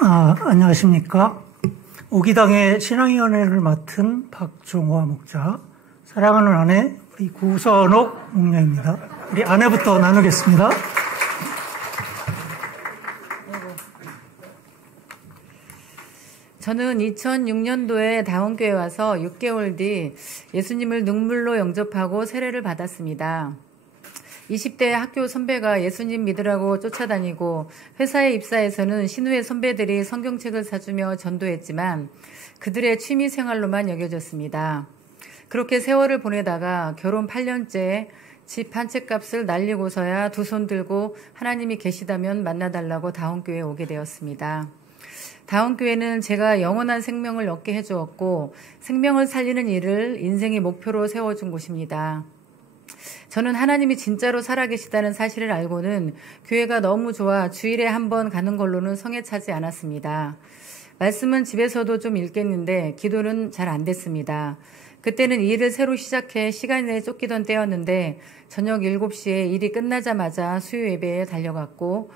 안녕하십니까. 오기당의 신앙위원회를 맡은 박종화 목자, 사랑하는 아내 우리 구선옥 목녀입니다. 우리 아내부터 나누겠습니다. 저는 2006년도에 다원교회 와서 6개월 뒤 예수님을 눈물로 영접하고 세례를 받았습니다. 20대 학교 선배가 예수님 믿으라고 쫓아다니고 회사에 입사해서는 신우의 선배들이 성경책을 사주며 전도했지만 그들의 취미 생활로만 여겨졌습니다. 그렇게 세월을 보내다가 결혼 8년째 집 한 채 값을 날리고서야 두 손 들고 하나님이 계시다면 만나달라고 다원교회에 오게 되었습니다. 다원교회는 제가 영원한 생명을 얻게 해주었고 생명을 살리는 일을 인생의 목표로 세워준 곳입니다. 저는 하나님이 진짜로 살아계시다는 사실을 알고는 교회가 너무 좋아 주일에 한 번 가는 걸로는 성에 차지 않았습니다. 말씀은 집에서도 좀 읽겠는데 기도는 잘 안 됐습니다. 그때는 일을 새로 시작해 시간 내에 쫓기던 때였는데 저녁 7시에 일이 끝나자마자 수요 예배에 달려갔고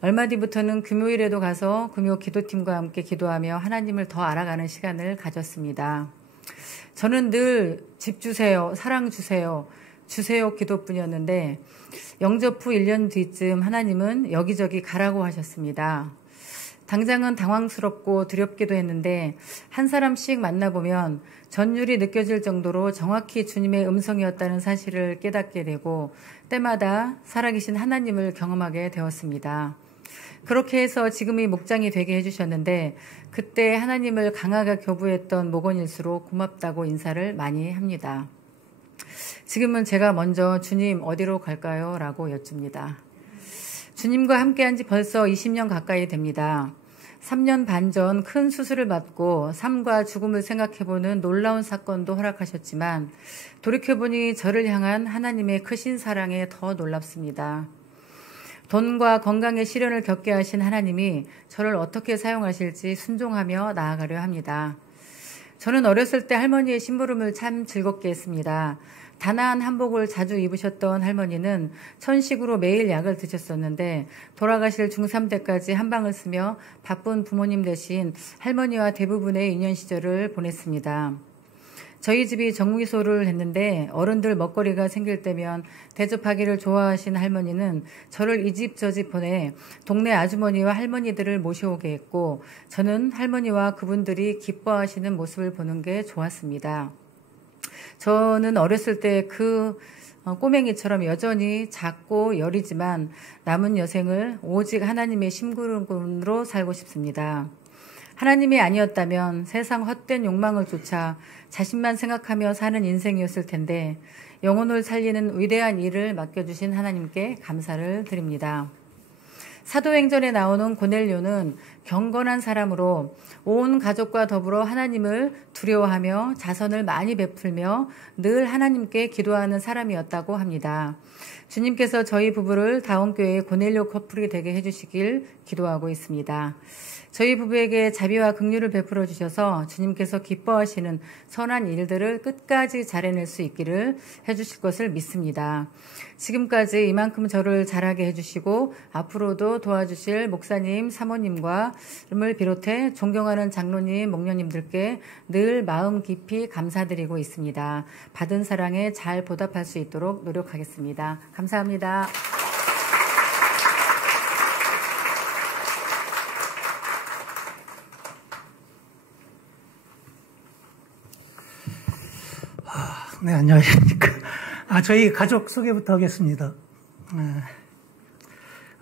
얼마 뒤부터는 금요일에도 가서 금요 기도팀과 함께 기도하며 하나님을 더 알아가는 시간을 가졌습니다. 저는 늘 집 주세요, 사랑 주세요, 주세요 기도뿐이었는데 영접 후 1년 뒤쯤 하나님은 여기저기 가라고 하셨습니다. 당장은 당황스럽고 두렵기도 했는데 한 사람씩 만나보면 전율이 느껴질 정도로 정확히 주님의 음성이었다는 사실을 깨닫게 되고 때마다 살아계신 하나님을 경험하게 되었습니다. 그렇게 해서 지금의 목장이 되게 해주셨는데 그때 하나님을 강하게 교부했던 목원일수록 고맙다고 인사를 많이 합니다. 지금은 제가 먼저 주님 어디로 갈까요? 라고 여쭙니다. 주님과 함께한 지 벌써 20년 가까이 됩니다. 3년 반 전 큰 수술을 받고 삶과 죽음을 생각해보는 놀라운 사건도 허락하셨지만 돌이켜보니 저를 향한 하나님의 크신 사랑에 더 놀랍습니다. 돈과 건강의 시련을 겪게 하신 하나님이 저를 어떻게 사용하실지 순종하며 나아가려 합니다. 저는 어렸을 때 할머니의 심부름을 참 즐겁게 했습니다. 단아한 한복을 자주 입으셨던 할머니는 천식으로 매일 약을 드셨었는데 돌아가실 중3 때까지 한방을 쓰며 바쁜 부모님 대신 할머니와 대부분의 인연 시절을 보냈습니다. 저희 집이 정미소를 했는데 어른들 먹거리가 생길 때면 대접하기를 좋아하신 할머니는 저를 이 집 저 집 보내 동네 아주머니와 할머니들을 모셔오게 했고 저는 할머니와 그분들이 기뻐하시는 모습을 보는 게 좋았습니다. 저는 어렸을 때 그 꼬맹이처럼 여전히 작고 여리지만 남은 여생을 오직 하나님의 심부름꾼으로 살고 싶습니다. 하나님이 아니었다면 세상 헛된 욕망을 쫓아 자신만 생각하며 사는 인생이었을 텐데 영혼을 살리는 위대한 일을 맡겨주신 하나님께 감사를 드립니다. 사도행전에 나오는 고넬료는 경건한 사람으로 온 가족과 더불어 하나님을 두려워하며 자선을 많이 베풀며 늘 하나님께 기도하는 사람이었다고 합니다. 주님께서 저희 부부를 다원교회의 고넬료 커플이 되게 해주시길 기도하고 있습니다. 저희 부부에게 자비와 긍휼을 베풀어 주셔서 주님께서 기뻐하시는 선한 일들을 끝까지 잘해낼 수 있기를 해주실 것을 믿습니다. 지금까지 이만큼 저를 잘하게 해주시고 앞으로도 도와주실 목사님, 사모님과를 비롯해 존경하는 장로님, 목녀님들께 늘 마음 깊이 감사드리고 있습니다. 받은 사랑에 잘 보답할 수 있도록 노력하겠습니다. 감사합니다. 네, 안녕하십니까. 저희 가족 소개부터 하겠습니다.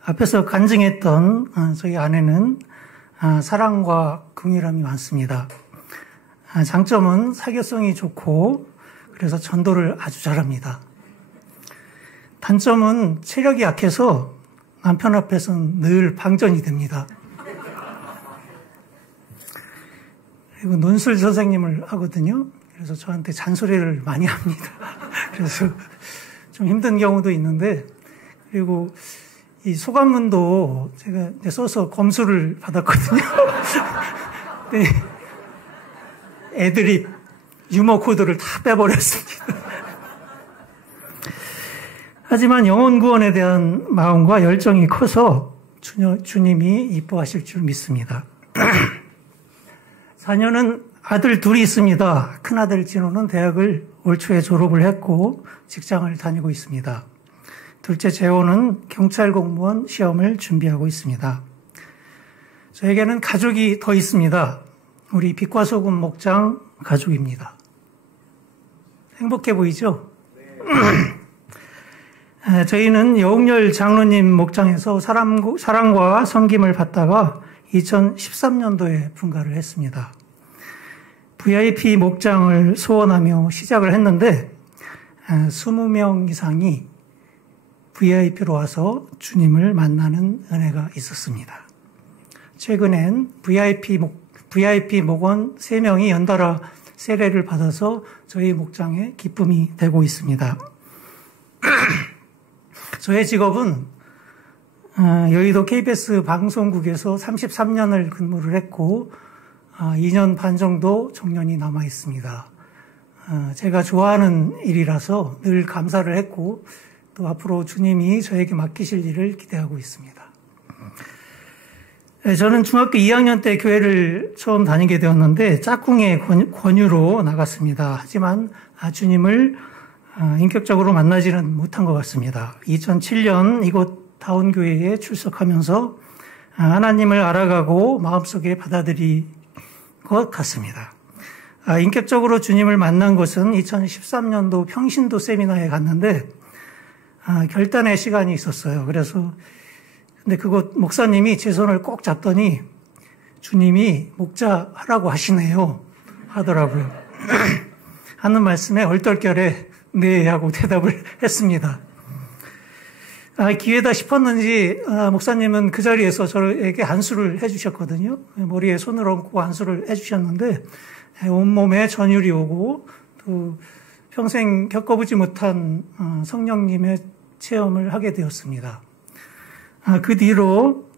앞에서 간증했던 저희 아내는 사랑과 긍휼함이 많습니다. 장점은 사교성이 좋고 그래서 전도를 아주 잘합니다. 단점은 체력이 약해서 남편 앞에서는 늘 방전이 됩니다. 그리고 논술 선생님을 하거든요. 그래서 저한테 잔소리를 많이 합니다. 그래서 좀 힘든 경우도 있는데, 그리고 이 소감문도 제가 이제 써서 검수를 받았거든요. 네. 애드립, 유머 코드를 다 빼버렸습니다. 하지만 영혼 구원에 대한 마음과 열정이 커서 주님이 이뻐하실 줄 믿습니다. 자녀는 아들 둘이 있습니다. 큰아들 진호는 대학을 올 초에 졸업을 했고 직장을 다니고 있습니다. 둘째 재호는 경찰 공무원 시험을 준비하고 있습니다. 저에게는 가족이 더 있습니다. 우리 빛과 소금 목장 가족입니다. 행복해 보이죠? 저희는 여웅열 장로님 목장에서 사랑과 섬김을 받다가 2013년도에 분가를 했습니다. VIP 목장을 소원하며 시작을 했는데 20명 이상이 VIP로 와서 주님을 만나는 은혜가 있었습니다. 최근엔 VIP 목원 3명이 연달아 세례를 받아서 저희 목장의 기쁨이 되고 있습니다. 저의 직업은 여의도 KBS 방송국에서 33년을 근무를 했고 2년 반 정도 정년이 남아 있습니다. 제가 좋아하는 일이라서 늘 감사를 했고 또 앞으로 주님이 저에게 맡기실 일을 기대하고 있습니다. 저는 중학교 2학년 때 교회를 처음 다니게 되었는데 짝꿍의 권유로 나갔습니다. 하지만 주님을 인격적으로 만나지는 못한 것 같습니다. 2007년 이곳 다운교회에 출석하면서 하나님을 알아가고 마음속에 받아들인 것 같습니다. 인격적으로 주님을 만난 것은 2013년도 평신도 세미나에 갔는데 결단의 시간이 있었어요. 근데 그곳 목사님이 제 손을 꼭 잡더니 주님이 목자 하라고 하시네요 하더라고요. 하는 말씀에 얼떨결에 네 하고 대답을 했습니다. 기회다 싶었는지 목사님은 그 자리에서 저에게 안수를 해주셨거든요. 머리에 손을 얹고 안수를 해주셨는데 온몸에 전율이 오고 또 평생 겪어보지 못한 성령님의 체험을 하게 되었습니다. 그 뒤로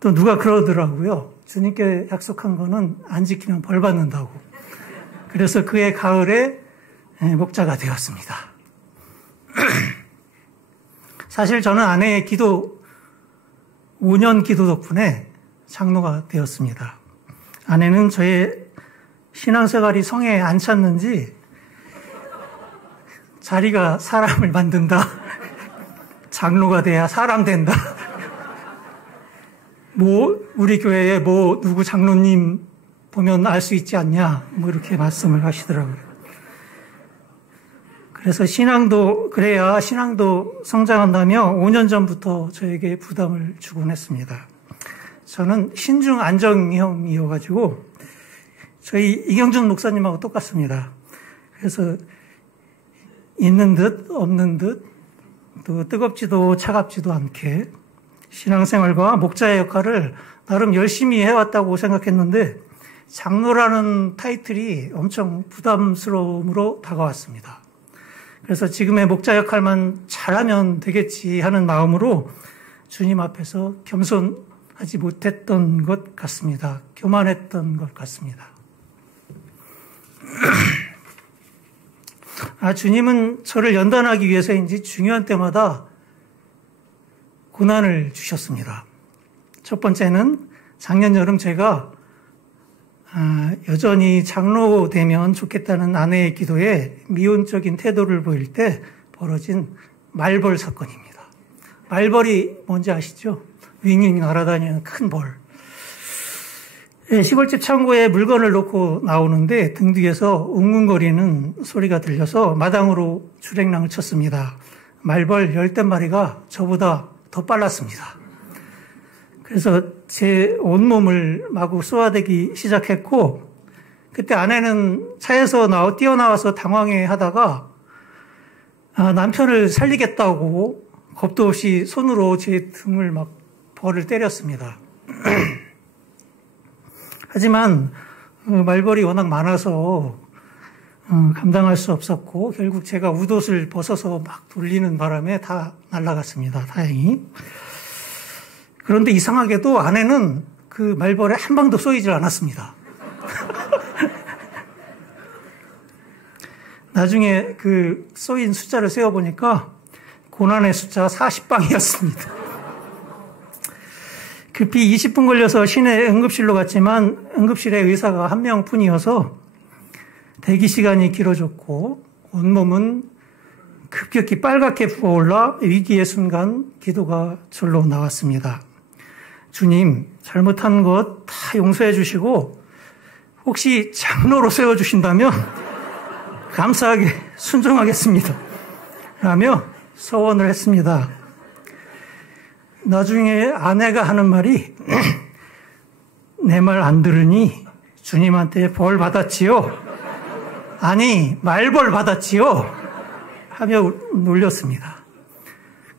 또 누가 그러더라고요. 주님께 약속한 거는 안 지키면 벌 받는다고. 그래서 그해 가을에 목자가 되었습니다. 사실 저는 아내의 5년 기도 덕분에 장로가 되었습니다. 아내는 저의 신앙생활이 성에 안 찼는지 자리가 사람을 만든다. 장로가 돼야 사람 된다. 우리 교회에 누구 장로님 보면 알 수 있지 않냐. 이렇게 말씀을 하시더라고요. 그래서 그래야 신앙도 성장한다며 5년 전부터 저에게 부담을 주곤 했습니다. 저는 신중 안정형이어가지고 저희 이경준 목사님하고 똑같습니다. 그래서 있는 듯 없는 듯 또 뜨겁지도 차갑지도 않게 신앙생활과 목자의 역할을 나름 열심히 해왔다고 생각했는데 장로라는 타이틀이 엄청 부담스러움으로 다가왔습니다. 그래서 지금의 목자 역할만 잘하면 되겠지 하는 마음으로 주님 앞에서 겸손하지 못했던 것 같습니다. 교만했던 것 같습니다. 주님은 저를 연단하기 위해서인지 중요한 때마다 고난을 주셨습니다. 첫 번째는 작년 여름 제가 여전히 장로 되면 좋겠다는 아내의 기도에 미온적인 태도를 보일 때 벌어진 말벌 사건입니다. 말벌이 뭔지 아시죠? 윙윙 날아다니는 큰 벌. 시골집 창고에 물건을 놓고 나오는데 등 뒤에서 웅웅거리는 소리가 들려서 마당으로 주랭랑을 쳤습니다. 말벌 10마리가 저보다 더 빨랐습니다. 그래서 제 온몸을 마구 쏘아대기 시작했고 그때 아내는 차에서 뛰어나와서 당황해 하다가 남편을 살리겠다고 겁도 없이 손으로 제 등을 막 벌을 때렸습니다. 하지만 말벌이 워낙 많아서 감당할 수 없었고 결국 제가 웃옷을 벗어서 막 돌리는 바람에 다 날아갔습니다. 다행히. 그런데 이상하게도 아내는 그 말벌에 한 방도 쏘이질 않았습니다. 나중에 그 쏘인 숫자를 세어보니까 고난의 숫자 40방이었습니다. 급히 20분 걸려서 시내 응급실로 갔지만 응급실에 의사가 한 명뿐이어서 대기 시간이 길어졌고 온몸은 급격히 빨갛게 부어올라 위기의 순간 기도가 절로 나왔습니다. 주님, 잘못한 것 다 용서해 주시고 혹시 장로로 세워주신다면 감사하게 순종하겠습니다. 라며 서원을 했습니다. 나중에 아내가 하는 말이 내 말 안 들으니 주님한테 벌 받았지요? 아니, 말벌 받았지요? 하며 놀렸습니다.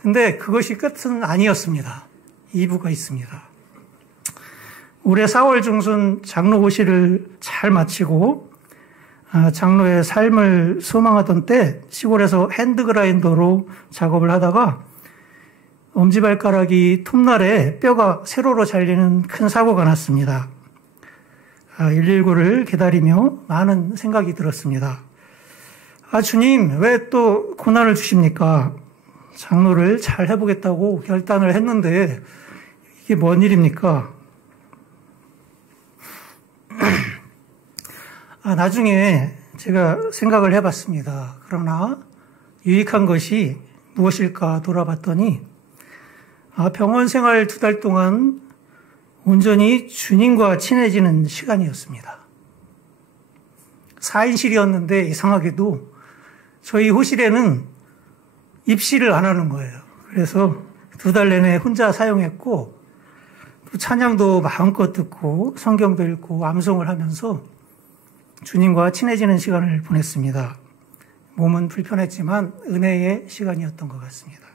근데 그것이 끝은 아니었습니다. 2부가 있습니다. 올해 4월 중순 장로 고시를 잘 마치고 장로의 삶을 소망하던 때 시골에서 핸드그라인더로 작업을 하다가 엄지발가락이 톱날에 뼈가 세로로 잘리는 큰 사고가 났습니다. 119를 기다리며 많은 생각이 들었습니다. 주님, 왜 또 고난을 주십니까? 장로를 잘 해보겠다고 결단을 했는데 이게 뭔 일입니까? 나중에 제가 생각을 해봤습니다. 그러나 유익한 것이 무엇일까 돌아봤더니 병원 생활 2달 동안 온전히 주님과 친해지는 시간이었습니다. 4인실이었는데 이상하게도 저희 호실에는 입실을 안 하는 거예요. 그래서 2달 내내 혼자 사용했고 또 찬양도 마음껏 듣고 성경도 읽고 암송을 하면서 주님과 친해지는 시간을 보냈습니다. 몸은 불편했지만 은혜의 시간이었던 것 같습니다.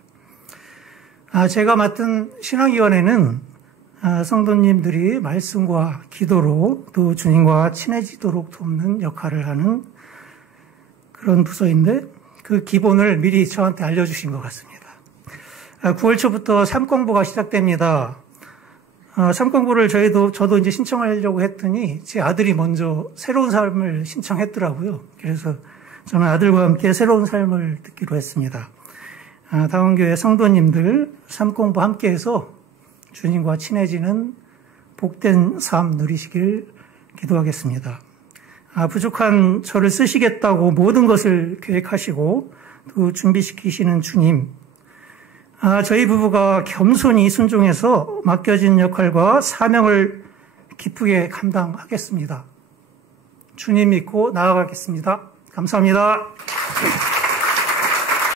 제가 맡은 신앙위원회는 성도님들이 말씀과 기도로 또 주님과 친해지도록 돕는 역할을 하는 그런 부서인데 그 기본을 미리 저한테 알려주신 것 같습니다. 9월 초부터 삶공부가 시작됩니다. 삶공부를 저도 이제 신청하려고 했더니 제 아들이 먼저 새로운 삶을 신청했더라고요. 그래서 저는 아들과 함께 새로운 삶을 듣기로 했습니다. 다원교회 성도님들 삶공부 함께해서 주님과 친해지는 복된 삶 누리시길 기도하겠습니다. 부족한 저를 쓰시겠다고 모든 것을 계획하시고 또 준비시키시는 주님, 저희 부부가 겸손히 순종해서 맡겨진 역할과 사명을 기쁘게 감당하겠습니다. 주님 믿고 나아가겠습니다. 감사합니다.